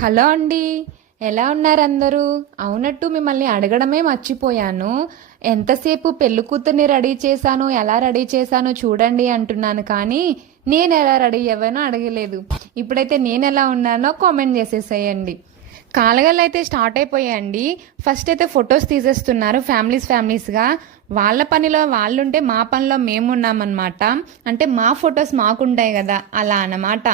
Hello అండి. ఎలా ఉన్నారు అందరూ? అవునట్టు మిమ్మల్ని అడగడమే మర్చిపోయాను. ఎంతసేపు పెళ్లి కూతుర్ని రెడీ చేశాను, ఎలా రెడీ చేశాను చూడండి అంటున్నాను, కానీ నేను ఎలా రెడీ అవ్వానో అడగలేదు. ఇప్పుడైతే నేను ఎలా ఉన్నానో కామెంట్ చేసేసేయండి. కాలగళ్ళు అయితే స్టార్ట్ అయిపోయాయండి. ఫస్ట్ అయితే ఫొటోస్ తీసేస్తున్నారు ఫ్యామిలీస్గా. వాళ్ళ పనిలో వాళ్ళుంటే మా పనిలో మేము ఉన్నామన్నమాట. అంటే మా ఫొటోస్ మాకుంటాయి కదా, అలా అన్నమాట.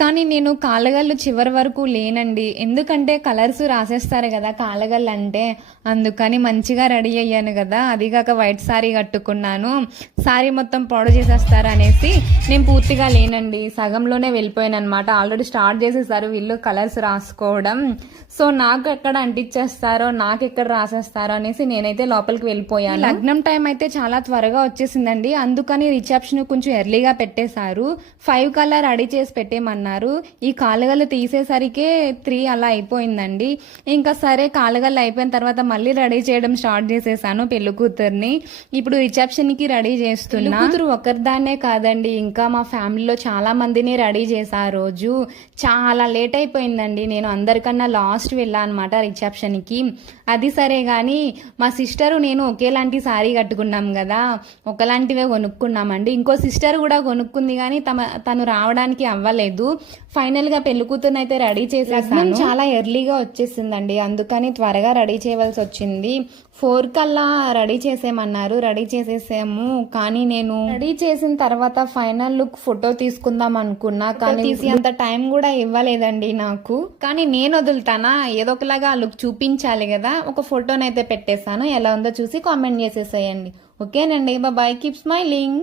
కానీ నేను కాలగళ్ళు చివరి వరకు లేనండి, ఎందుకంటే కలర్స్ రాసేస్తారు కదా కాలగళ్ళు అంటే. అందుకని మంచిగా రెడీ అయ్యాను కదా, అదిగాక వైట్ సారీ కట్టుకున్నాను, సారీ మొత్తం పొడ చేసేస్తారు అనేసి నేను పూర్తిగా లేనండి, సగంలోనే వెళ్ళిపోయాను అనమాట. ఆల్రెడీ స్టార్ట్ చేసేసారు వీళ్ళు కలర్స్ రాసుకోవడం. సో నాకు ఎక్కడ అంటించేస్తారో, నాకు ఎక్కడ రాసేస్తారో అనేసి నేనైతే లోపలికి వెళ్ళిపోయాను. లగ్నం టైం అయితే చాలా త్వరగా వచ్చేసిందండి, అందుకని రిసెప్షన్ కొంచెం ఎర్లీగా పెట్టేశారు. 5 కల్లా రెడీ చేసి పెట్టేమన్నారు. ఈ కాలుగలు తీసేసరికే 3 అలా అయిపోయిందండి. ఇంకా సరే కాలుగలు అయిపోయిన తర్వాత మళ్ళీ రెడీ చేయడం స్టార్ట్ చేసేసాను పెళ్లి కూతుర్ని. ఇప్పుడు రిసెప్షన్ కి రెడీ చేస్తున్నా. కూతురు ఒకరిదాన్నే కాదండి, ఇంకా మా ఫ్యామిలీలో చాలా మందిని రెడీ చేసా. ఆ రోజు చాలా లేట్ అయిపోయిందండి, నేను అందరికన్నా లాస్ట్ వెళ్ళా అనమాట రిసెప్షన్ కి. అది సరే గాని మా సిస్టరు నేను ఒకేలాంటి సారీ కట్టుకున్నాం కదా, ఒకలాంటివే కొనుక్కున్నామండి. ఇంకో సిస్టర్ కూడా కొనుక్కుంది కానీ తను రావడానికి అవ్వలేదు. ఫైనల్ గా పెళ్లి కూతురుని అయితే రెడీ చేసేసాను. చాలా ఎర్లీగా వచ్చేసిందండి, అందుకని త్వరగా రెడీ చేయవలసి వచ్చింది. 4 కల్లా రెడీ చేసేయమన్నారు, రెడీ చేసేసాము. కానీ నేను రెడీ చేసిన తర్వాత ఫైనల్ లుక్ ఫోటో తీసుకుందాం అనుకున్నా, కానీ తీసి అంత టైం కూడా ఇవ్వలేదండి నాకు. కానీ నేను వదులుతానా, ఏదో ఒకలాగా ఆ లుక్ చూపించాలి కదా. ఒక ఫోటోనైతే పెట్టేశాను, ఎలా ఉందో చూసి కామెంట్ చేసేసేయండి. ఓకేనండి, బాయ్, కీప్ స్మైలింగ్.